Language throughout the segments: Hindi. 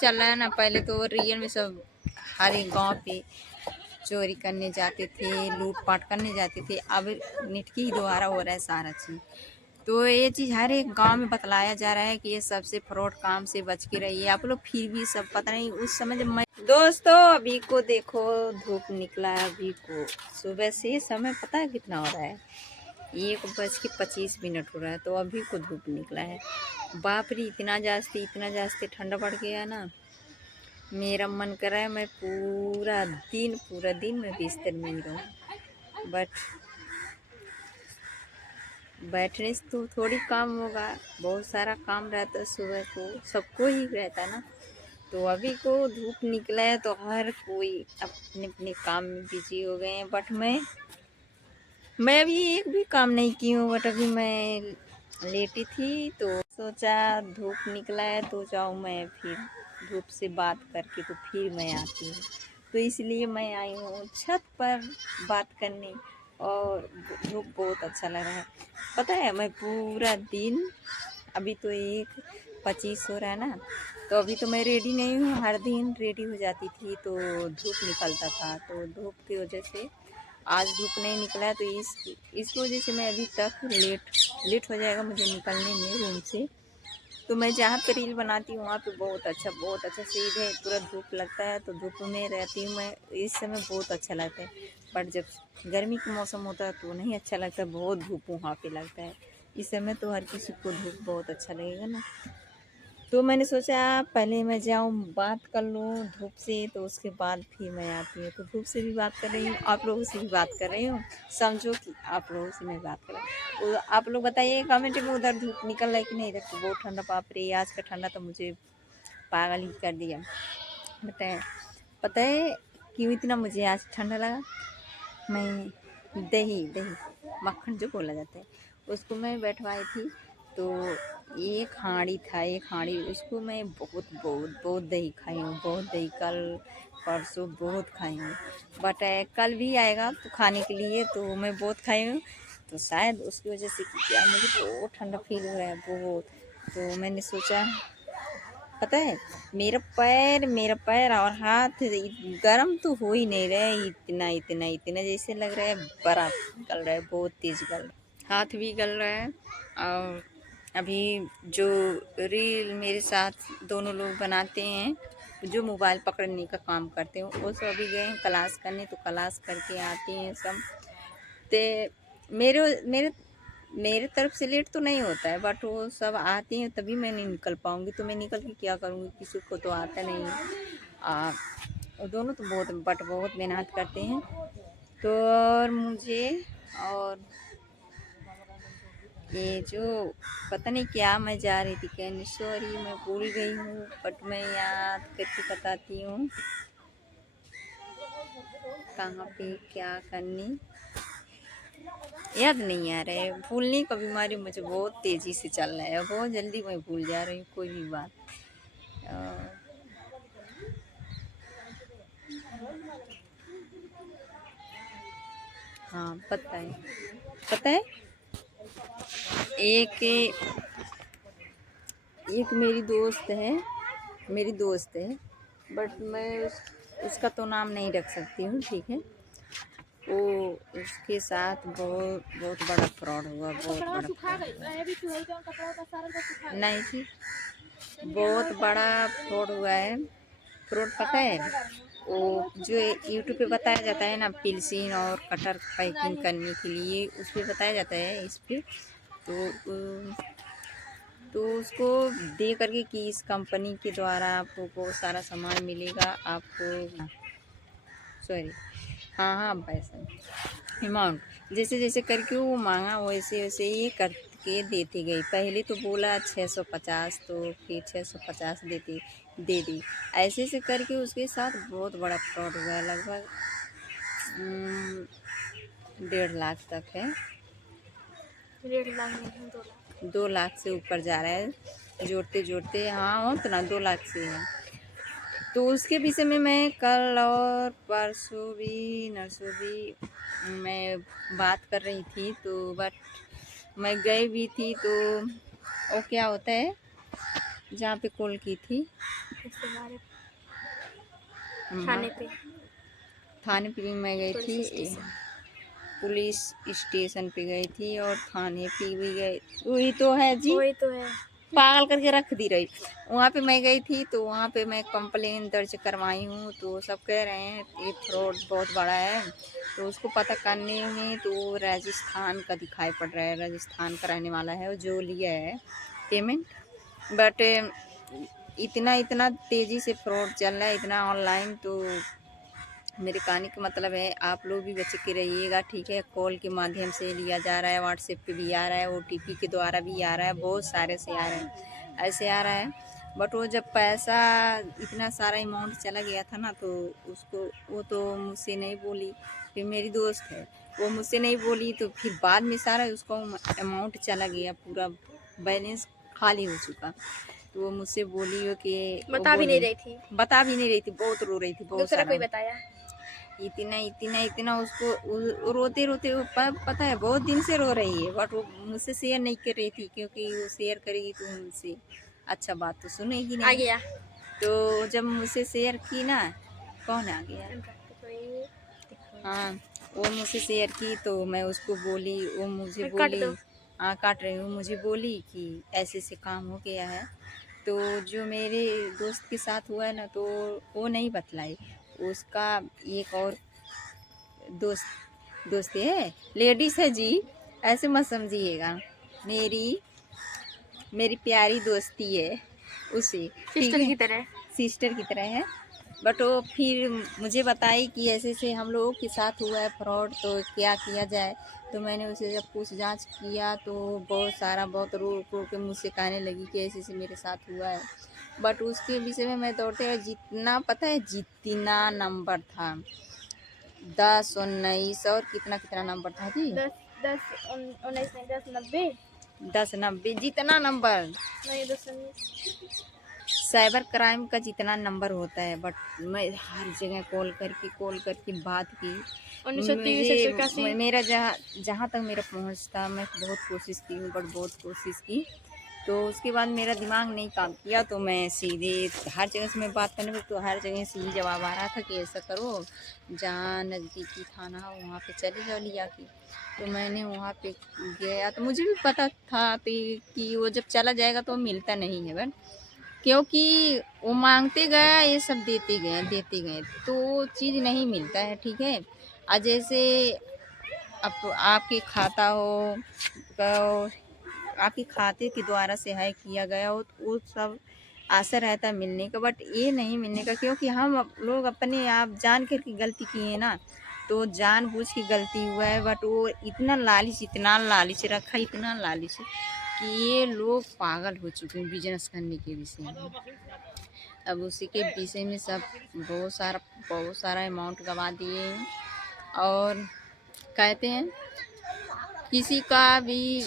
चल रहा है ना। पहले तो रियल में सब हर एक गाँव पे चोरी करने जाते थे, लूट-पाट करने जाते थे। अब नेट के ही द्वारा हो रहा है सारा चीज़। तो ये चीज़ हर एक गाँव में बतलाया जा रहा है कि ये सबसे फ्रॉड काम से बच के रहिए आप लोग। फिर भी सब पता नहीं उस समय जब मैं दोस्तों अभी को देखो धूप निकला है। अभी को सुबह से समय पता है कितना हो रहा है, 1:25 हो रहा है। तो अभी को धूप निकला है। बाप रे इतना जास्ती ठंडा पड़ गया ना। मेरा मन कर रहा है मैं पूरा दिन मैं बिस्तर में ही रहूँ। बट बैठने से तो थोड़ी काम होगा, बहुत सारा काम रहता है सुबह को, सबको ही रहता है ना। तो अभी को धूप निकला है तो हर कोई अपने अपने काम में बिजी हो गए हैं। बट मैं अभी एक भी काम नहीं की हूँ। बट अभी मैं लेटी थी तो सोचा धूप निकला है तो जाऊँ मैं फिर धूप से बात करके तो फिर मैं आती हूँ। तो इसलिए मैं आई हूँ छत पर बात करने। और धूप बहुत अच्छा लग रहा है। पता है मैं पूरा दिन अभी तो 1:25 हो रहा है ना। तो अभी तो मैं रेडी नहीं हूँ, हर दिन रेडी हो जाती थी तो धूप निकलता था। तो धूप की वजह से आज धूप नहीं निकला है। तो इसकी वजह से मैं अभी तक लेट हो जाएगा मुझे निकलने में रूम से। तो मैं जहाँ पे रील बनाती हूँ वहाँ पे बहुत अच्छा सीधे पूरा धूप लगता है। तो धूप में रहती हूँ मैं इस समय, बहुत अच्छा लगता है। बट जब गर्मी का मौसम होता है तो नहीं अच्छा लगता, बहुत धूप वहाँ पे लगता है। इस समय तो हर किसी को धूप बहुत अच्छा लगेगा ना। तो मैंने सोचा पहले मैं जाऊँ बात कर लूँ धूप से, तो उसके बाद फिर मैं आती हूँ। तो धूप से भी बात कर रही हूँ, आप लोगों से भी बात कर रही हूँ। समझो कि आप लोगों से मैं बात कर रही हूँ। आप लोग बताइए कमेंट में उधर धूप निकल रहा है कि नहीं। इधर तो बहुत ठंडा, बाप रे आज का ठंडा तो मुझे पागल ही कर दिया। बताए पता है क्यों इतना मुझे आज ठंडा लगा। मैं दही मक्खन जो बोला जाता है उसको मैं बैठवाई थी। तो एक हांडी उसको मैं बहुत दही खाई हूँ। बहुत दही कल परसों बहुत खाई हूँ। बट कल भी आएगा तो खाने के लिए तो मैं बहुत खाई हूँ। तो शायद उसकी वजह से क्या मुझे बहुत ठंडा फील हो रहा है बहुत। तो मैंने सोचा पता है मेरा पैर और हाथ गर्म तो हो ही नहीं रहे। इतना जैसे लग रहा है बर्फ गल रहा है, बहुत तेज गल रहा है, हाथ भी गल रहा है। और अभी जो रील मेरे साथ दोनों लोग बनाते हैं, जो मोबाइल पकड़ने का काम करते हैं, वो सब अभी गए हैं क्लास करने। तो क्लास करके आते हैं सब। ते मेरे मेरे मेरे तरफ से लेट तो नहीं होता है। बट वो सब आते हैं तभी मैं नहीं निकल पाऊँगी। तो मैं निकल के क्या करूँगी, किसी को तो आता नहीं है। वो दोनों तो बहुत मेहनत करते हैं। तो और मुझे और ये जो पता नहीं क्या मैं जा रही थी कहने, सॉरी मैं भूल गई हूँ। बट मैं याद करके बताती हूँ कहाँ पे क्या करनी, याद नहीं आ रहा है। भूलने का बीमारी मुझे बहुत तेज़ी से चल रहा है, बहुत जल्दी मैं भूल जा रही हूँ कोई भी बात। हाँ पता है एक एक मेरी दोस्त है। बट मैं उसका तो नाम नहीं रख सकती हूँ, ठीक है। वो उसके साथ बहुत बड़ा फ्रॉड हुआ, बहुत बड़ा नहीं थी, बहुत बड़ा फ्रॉड हुआ है। फ्रॉड पता है वो जो यूट्यूब पे बताया जाता है ना, पिलसिन और कटर पैकिंग करने के लिए उस पर बताया जाता है इस पे। तो उसको दे करके कि इस कंपनी के द्वारा आपको बहुत सारा सामान मिलेगा आपको, सॉरी हाँ पैसा अमाउंट जैसे जैसे करके वो मांगा वैसे वैसे ये करके देती गई। पहले तो बोला 650, तो फिर 650 दे दी। ऐसे ऐसे करके उसके साथ बहुत बड़ा फ्रॉड हुआ। लगभग 1.5 लाख तक है। 1.5 लाख नहीं, 2 लाख से ऊपर जा रहा है जोड़ते जोड़ते। हाँ उतना 2 लाख से है। तो उसके विषय में मैं कल और नरसों भी मैं बात कर रही थी। तो बट मैं गई भी थी। तो वो क्या होता है जहाँ पे कॉल की थी से हमारे हम थाने पे, थाने पे भी मैं गई थी, पुलिस स्टेशन। पुलिस स्टेशन पे गई थी और थाने पे भी गई। वही तो है जी, वही तो है। पागल करके रख दी रही। वहाँ पे मैं गई थी तो वहाँ पे मैं कंप्लेन दर्ज करवाई हूँ, तो सब कह रहे हैं ये फ्रॉड बहुत बड़ा है। तो उसको पता करने में तो राजस्थान का दिखाई पड़ रहा है, राजस्थान का रहने वाला है जो लिया है पेमेंट। बट इतना इतना तेज़ी से फ्रॉड चल रहा है, इतना ऑनलाइन। तो मेरे कहने का मतलब है आप लोग भी बच के रहिएगा, ठीक है। कॉल के माध्यम से लिया जा रहा है, व्हाट्सएप पे भी आ रहा है, ओटीपी के द्वारा भी आ रहा है, बहुत सारे से आ रहे हैं, ऐसे आ रहा है। बट वो जब पैसा इतना सारा अमाउंट चला गया था ना, तो उसको वो तो मुझसे नहीं बोली, फिर मेरी दोस्त है वो मुझसे नहीं बोली, तो फिर बाद में सारा उसको अमाउंट चला गया, पूरा बैलेंस खाली हो चुका। तो वो मुझसे बोली हो कि बता भी नहीं रही थी, बता भी नहीं रही थी, बहुत रो रही थी, बहुत दूसरा सारा कोई बताया। इतना इतना इतना उसको रोते रोते पता है बहुत दिन से रो रही है। बट वो मुझसे शेयर नहीं कर रही थी, क्योंकि वो शेयर करेगी तो मुझसे अच्छा बात तो सुनेगी आ नहीं। गया। तो जब मुझसे शेयर की ना, कौन आ गया? हाँ, वो मुझसे शेयर की तो मैं उसको बोली, वो मुझे काट बोली, दो। हाँ काट रही हूँ, मुझे बोली कि ऐसे ऐसे काम हो गया है। तो जो मेरे दोस्त के साथ हुआ है ना, तो वो नहीं बतलाई। उसका एक और दोस्त है, लेडीज़ है जी, ऐसे मत समझिएगा। मेरी मेरी प्यारी दोस्ती है उसे, ठीक सिस्टर है, की तरह। सिस्टर की तरह है। बट वो फिर मुझे बताई कि ऐसे ऐसे हम लोगों के साथ हुआ है फ्रॉड, तो क्या किया जाए। तो मैंने उसे जब पूछ जांच किया तो बहुत रो रो के मुझसे कहने लगी कि ऐसे ऐसे मेरे साथ हुआ है। बट उसके विषय में मैं दौड़ते हुए जितना पता है, जितना नंबर था 10 19 और कितना कितना नंबर था जी, 19 नहीं, 10 90। 10 90 जितना नंबर नहीं, 10 19। साइबर क्राइम का जितना नंबर होता है। बट मैं हर जगह कॉल करके बात की। 1930 181। मेरा जहाँ जहाँ तक मेरा पहुँच था, मैं बहुत कोशिश की हूँ, बट बहुत कोशिश की। तो उसके बाद मेरा दिमाग नहीं काम किया, तो मैं सीधे हर जगह से मैं बात करने लगी, तो हर जगह से ये जवाब आ रहा था कि ऐसा करो, जहाँ नज़दीकी थाना हो वहाँ पे चले जाओ लिया की। तो मैंने वहाँ पे गया, तो मुझे भी पता था कि वो जब चला जाएगा तो मिलता नहीं है। बट क्योंकि वो मांगते गए, ये सब देते गए तो चीज़ नहीं मिलता है, ठीक है। जैसे अब आपके खाता हो, तो आपके खाते के द्वारा से हैक किया गया हो, तो वो सब आशा रहता है मिलने का, बट ये नहीं मिलने का, क्योंकि हम लोग अपने आप जान कर की गलती किए ना, तो जानबूझ की गलती हुआ है। बट वो इतना लालच रखा, इतना लालच कि ये लोग पागल हो चुके हैं बिजनेस करने के विषय में। अब उसी के विषय में सब बहुत सारा अमाउंट गवा दिए हैं। और कहते हैं किसी का भी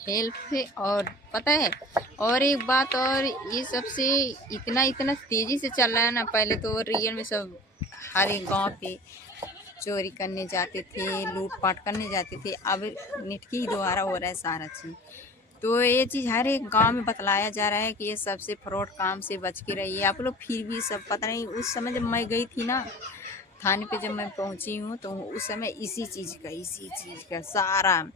हेल्प है। और पता है, और एक बात, और ये सबसे इतना इतना तेज़ी से चल रहा है ना। पहले तो रियल में सब हर एक गांव पे चोरी करने जाते थे, लूटपाट करने जाते थे, अब नेट के ही द्वारा हो रहा है सारा चीज़। तो ये चीज़ हर एक गांव में बतलाया जा रहा है कि ये सबसे फ्रॉड काम से बच के रहिए आप लोग। फिर भी सब पता नहीं, उस समय जब मैं गई थी ना थाने पे, जब मैं पहुंची हूँ, तो उस समय इसी चीज़ का सारा,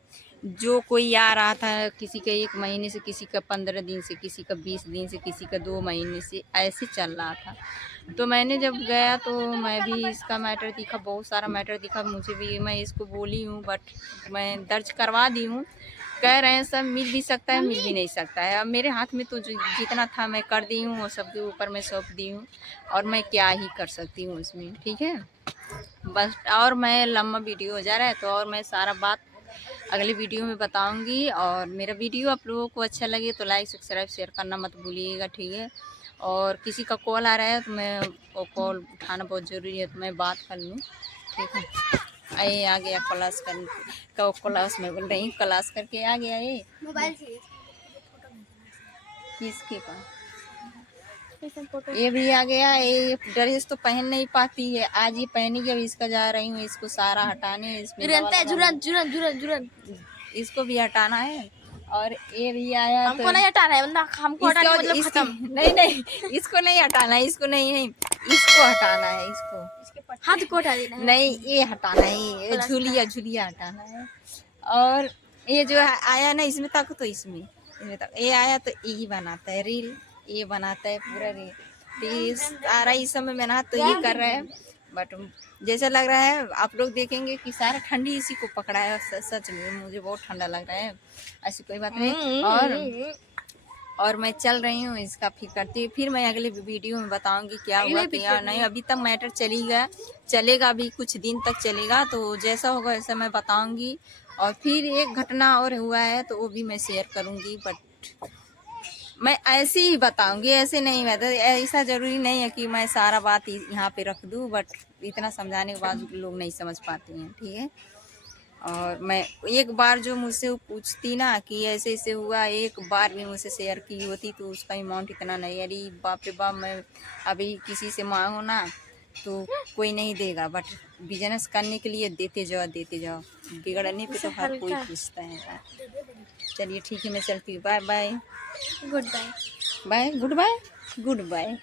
जो कोई आ रहा था, किसी का 1 महीने से, किसी का 15 दिन से, किसी का 20 दिन से, किसी का 2 महीने से, ऐसे चल रहा था। तो मैंने जब गया तो मैं भी इसका मैटर दिखा, बहुत सारा मैटर दिखा मुझे भी। मैं इसको बोली हूँ, बट मैं दर्ज करवा दी हूँ। कह रहे हैं सब मिल भी सकता है, मिल भी नहीं सकता है। अब मेरे हाथ में तो जितना था मैं कर दी हूँ, और सबके ऊपर मैं सौंप दी हूँ, और मैं क्या ही कर सकती हूँ उसमें, ठीक है। बस, और मैं लंबा वीडियो हो जा रहा है, तो और मैं सारा बात अगले वीडियो में बताऊंगी। और मेरा वीडियो आप लोगों को अच्छा लगे तो लाइक सब्सक्राइब शेयर करना मत भूलिएगा, ठीक है। और किसी का कॉल आ रहा है तो मैं वो कॉल उठाना बहुत ज़रूरी है, तो मैं बात कर लूँ, ठीक है। ये आ गया क्लास में बोल रही, क्लास करके आ गया ये मोबाइल से किसके पास, फोटो। ये भी आ गया। ये ड्रेस तो पहन नहीं पाती है, आज ये पहनी कि अब इसका जा रही हूँ इसको सारा हटाने, इसमें दवा लगाने। जुरन। इसको भी हटाना है। और ये भी आया तो हमको नहीं हटाना है, वरना हमको हटाने का मतलब खत्म। नहीं इसको नहीं हटाना है, इसको नहीं है, इसको हटाना है, इसको हाथ को हटा देना है। नहीं ये हटाना है, ये प्लस झुलिया झुलिया हटाना है। और ये जो आया ना इसमें तक, तो इसमें तक ये आया तो यही बनाता है रील, ये बनाता है पूरा रील। तो ये सारा इस समय मेहनत तो ये कर रहा है, बट जैसा लग रहा है आप लोग देखेंगे कि सारा ठंडी इसी को पकड़ा है। सच में मुझे बहुत ठंडा लग रहा है, ऐसी कोई बात नहीं। और मैं चल रही हूँ, इसका फिर करती हूँ, फिर मैं अगले वीडियो में बताऊंगी क्या हुआ क्या नहीं। अभी तक मैटर चलेगा भी, कुछ दिन तक चलेगा, तो जैसा होगा ऐसा मैं बताऊंगी। और फिर एक घटना और हुआ है तो वो भी मैं शेयर करूंगी, बट मैं ऐसे ही बताऊंगी, ऐसे नहीं। मैं तो ऐसा जरूरी नहीं है कि मैं सारा बात यहाँ पे रख दूँ, बट इतना समझाने के बाद लोग नहीं समझ पाते हैं, ठीक है। और मैं एक बार जो मुझसे वो पूछती ना कि ऐसे ऐसे हुआ, एक बार भी मुझसे शेयर की होती तो उसका अमाउंट इतना नहीं, अरे बाप रे बाप, मैं अभी किसी से मांगो ना तो कोई नहीं देगा, बट बिजनेस करने के लिए देते जाओ, बिगड़ने पे तो हर कोई पूछता है। चलिए ठीक है, मैं चलती हूँ, bye bye, goodbye. Bye, goodbye, good bye.